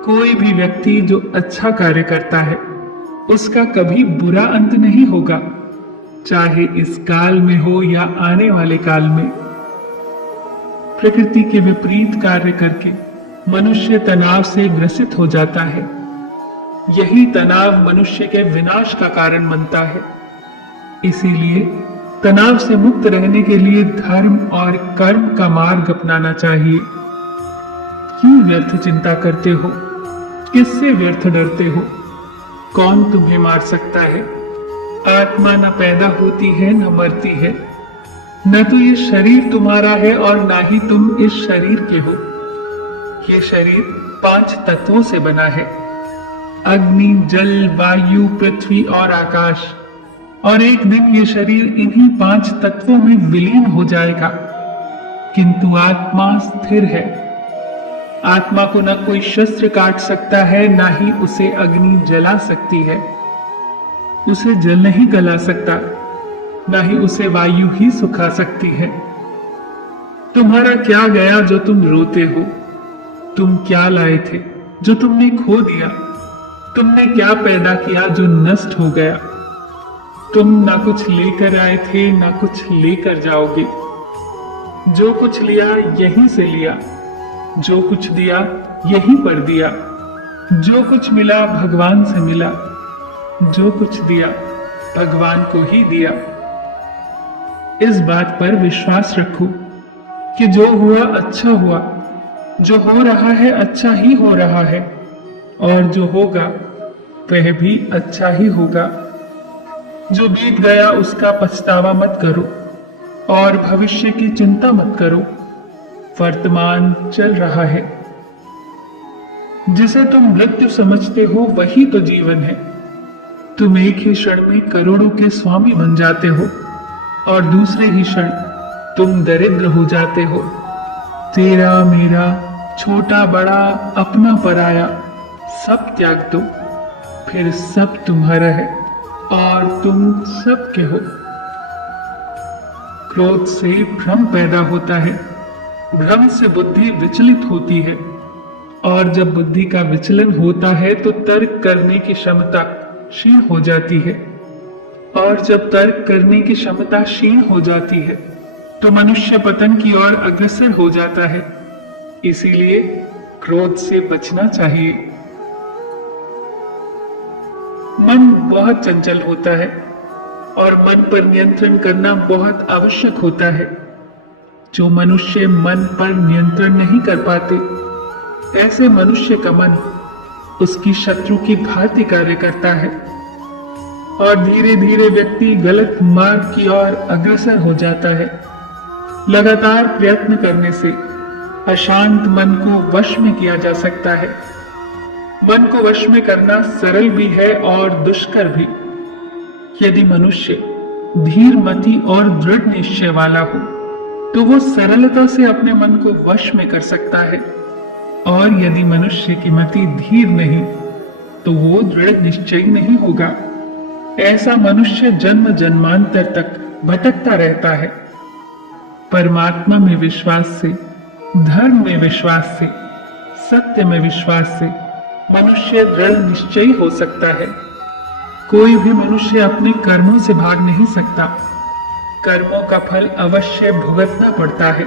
कोई भी व्यक्ति जो अच्छा कार्य करता है उसका कभी बुरा अंत नहीं होगा, चाहे इस काल में हो या आने वाले काल में। प्रकृति के विपरीत कार्य करके मनुष्य तनाव से ग्रसित हो जाता है। यही तनाव मनुष्य के विनाश का कारण बनता है। इसीलिए तनाव से मुक्त रहने के लिए धर्म और कर्म का मार्ग अपनाना चाहिए। क्यों व्यर्थ चिंता करते हो? किससे व्यर्थ डरते हो? कौन तुम्हें मार सकता है? आत्मा न पैदा होती है न मरती है। न तो ये शरीर तुम्हारा है और ना ही तुम इस शरीर के हो। ये शरीर 5 तत्वों से बना है, अग्नि, जल, वायु, पृथ्वी और आकाश। और एक दिन ये शरीर इन्हीं 5 तत्वों में विलीन हो जाएगा। किंतु आत्मा स्थिर है। आत्मा को न कोई शस्त्र काट सकता है, ना ही उसे अग्नि जला सकती है। उसे जल नहीं गला सकता, ना ही उसे वायु ही सुखा सकती है। तुम्हारा क्या गया जो तुम रोते हो? तुम क्या लाए थे जो तुमने खो दिया? तुमने क्या पैदा किया जो नष्ट हो गया? तुम ना कुछ लेकर आए थे, ना कुछ लेकर जाओगे। जो कुछ लिया यहीं से लिया, जो कुछ दिया यहीं पर दिया। जो कुछ मिला भगवान से मिला, जो कुछ दिया भगवान को ही दिया। इस बात पर विश्वास रखो कि जो हुआ अच्छा हुआ, जो हो रहा है अच्छा ही हो रहा है, और जो होगा वह भी अच्छा ही होगा। जो बीत गया उसका पछतावा मत करो और भविष्य की चिंता मत करो। वर्तमान चल रहा है। जिसे तुम मृत्यु समझते हो वही तो जीवन है। तुम एक ही क्षण में करोड़ों के स्वामी बन जाते हो और दूसरे ही क्षण तुम दरिद्र हो जाते हो। तेरा मेरा, छोटा बड़ा, अपना पराया, सब त्याग दो, फिर सब तुम्हारा है और तुम सबके हो। क्रोध से भ्रम पैदा होता है, भ्रम से बुद्धि विचलित होती है, और जब बुद्धि का विचलन होता है तो तर्क करने की क्षमता क्षीण हो जाती है, और जब तर्क करने की क्षमता क्षीण हो जाती है तो मनुष्य पतन की ओर अग्रसर हो जाता है। इसीलिए क्रोध से बचना चाहिए। मन बहुत चंचल होता है और मन पर नियंत्रण करना बहुत आवश्यक होता है। जो मनुष्य मन पर नियंत्रण नहीं कर पाते, ऐसे मनुष्य का मन उसकी शत्रु की भांति कार्य करता है और धीरे धीरे व्यक्ति गलत मार्ग की ओर अग्रसर हो जाता है। लगातार प्रयत्न करने से अशांत मन को वश में किया जा सकता है। मन को वश में करना सरल भी है और दुष्कर भी। यदि मनुष्य धीरमति और दृढ़ निश्चय वाला हो तो वो सरलता से अपने मन को वश में कर सकता है, और यदि मनुष्य की मति धीर नहीं तो वो दृढ़ निश्चय नहीं होगा। ऐसा मनुष्य जन्म जन्मांतर तक भटकता रहता है। परमात्मा में विश्वास से, धर्म में विश्वास से, सत्य में विश्वास से मनुष्य दृढ़ निश्चयी हो सकता है। कोई भी मनुष्य अपने कर्मों से भाग नहीं सकता। कर्मों का फल अवश्य भुगतना पड़ता है।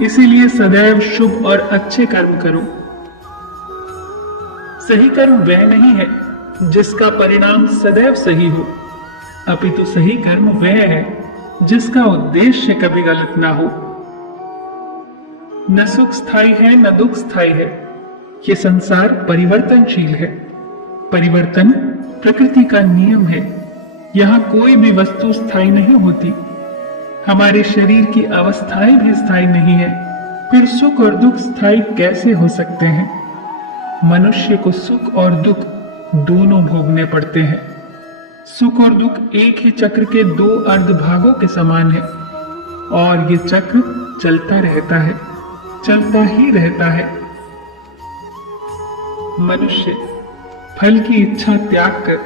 इसीलिए सदैव शुभ और अच्छे कर्म करो। सही कर्म वह नहीं है जिसका परिणाम सदैव सही हो, अपितु सही कर्म वह है जिसका उद्देश्य कभी गलत ना हो। न सुख स्थायी है न दुख स्थायी है। ये संसार परिवर्तनशील है। परिवर्तन प्रकृति का नियम है। यहाँ कोई भी वस्तु स्थायी नहीं होती। हमारे शरीर की अवस्थाएं भी स्थायी नहीं है, फिर सुख और दुख स्थायी कैसे हो सकते हैं? मनुष्य को सुख और दुख दोनों भोगने पड़ते हैं। सुख और दुख एक ही चक्र के 2 अर्धभागों के समान है, और ये चक्र चलता रहता है, चलता ही रहता है। मनुष्य फल की इच्छा त्याग कर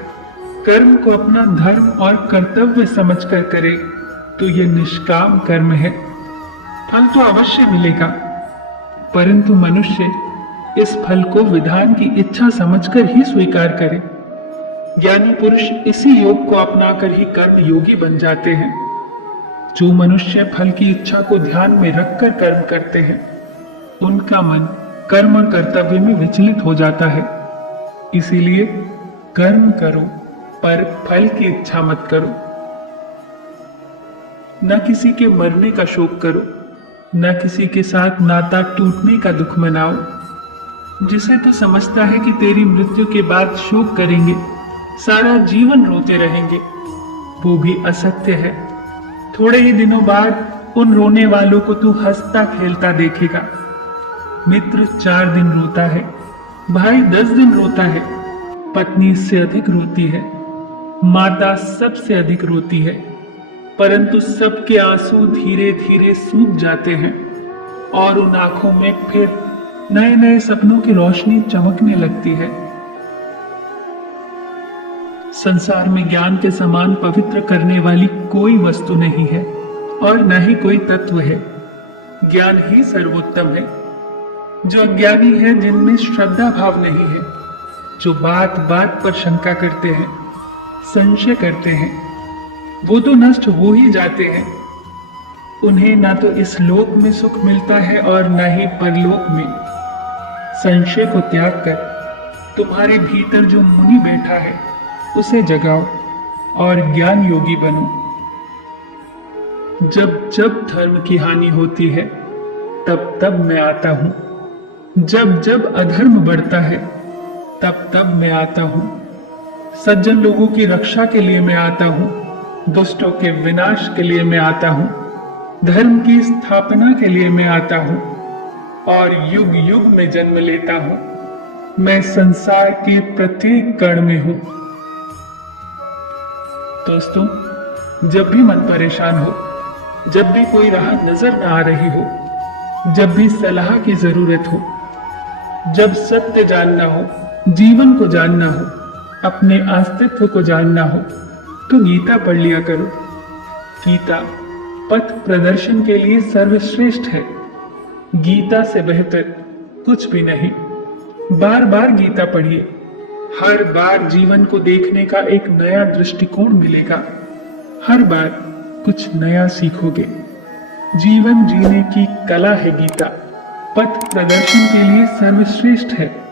कर्म को अपना धर्म और कर्तव्य समझकर करे तो ये निष्काम कर्म है। फल तो अवश्य मिलेगा, परंतु मनुष्य इस फल को विधान की इच्छा समझकर ही स्वीकार करे। ज्ञानी पुरुष इसी योग को अपनाकर ही कर्म योगी बन जाते हैं। जो मनुष्य फल की इच्छा को ध्यान में रखकर कर्म करते हैं, उनका मन कर्म और कर्तव्य में विचलित हो जाता है। इसीलिए कर्म करो पर फल की इच्छा मत करो। न किसी के मरने का शोक करो, न किसी के साथ नाता टूटने का दुख मनाओ। जिसे तो समझता है कि तेरी मृत्यु के बाद शोक करेंगे, सारा जीवन रोते रहेंगे, वो भी असत्य है। थोड़े ही दिनों बाद उन रोने वालों को तू हंसता खेलता देखेगा। मित्र 4 दिन रोता है, भाई 10 दिन रोता है, पत्नी इससे अधिक रोती है, माता सबसे अधिक रोती है, परंतु सबके आंसू धीरे धीरे सूख जाते हैं और उन आंखों में फिर नए नए सपनों की रोशनी चमकने लगती है। संसार में ज्ञान के समान पवित्र करने वाली कोई वस्तु नहीं है और न ही कोई तत्व है। ज्ञान ही सर्वोत्तम है। जो अज्ञानी है, जिनमें श्रद्धा भाव नहीं है, जो बात बात पर शंका करते हैं, संशय करते हैं, वो तो नष्ट हो ही जाते हैं। उन्हें ना तो इस लोक में सुख मिलता है और न ही परलोक में। संशय को त्याग कर तुम्हारे भीतर जो मुनि बैठा है, उसे जगाओ और ज्ञान योगी बनो। जब जब धर्म की हानि होती है, तब तब मैं आता हूं। जब जब अधर्म बढ़ता है, तब तब मैं आता हूं। सज्जन लोगों की रक्षा के लिए मैं आता हूं, दुष्टों के विनाश के लिए मैं आता हूं, धर्म की स्थापना के लिए मैं आता हूं और युग युग में जन्म लेता हूं। मैं संसार के प्रत्येक कण में हूं। दोस्तों, जब भी मन परेशान हो, जब भी कोई राह नजर ना आ रही हो, जब भी सलाह की जरूरत हो, जब सत्य जानना हो, जीवन को जानना हो, अपने अस्तित्व को जानना हो, तो गीता पढ़ लिया करो। गीता पथ प्रदर्शन के लिए सर्वश्रेष्ठ है। गीता से बेहतर कुछ भी नहीं। बार बार गीता पढ़िए। हर बार जीवन को देखने का एक नया दृष्टिकोण मिलेगा। हर बार कुछ नया सीखोगे। जीवन जीने की कला है गीता। पथ प्रदर्शन के लिए सर्वश्रेष्ठ है।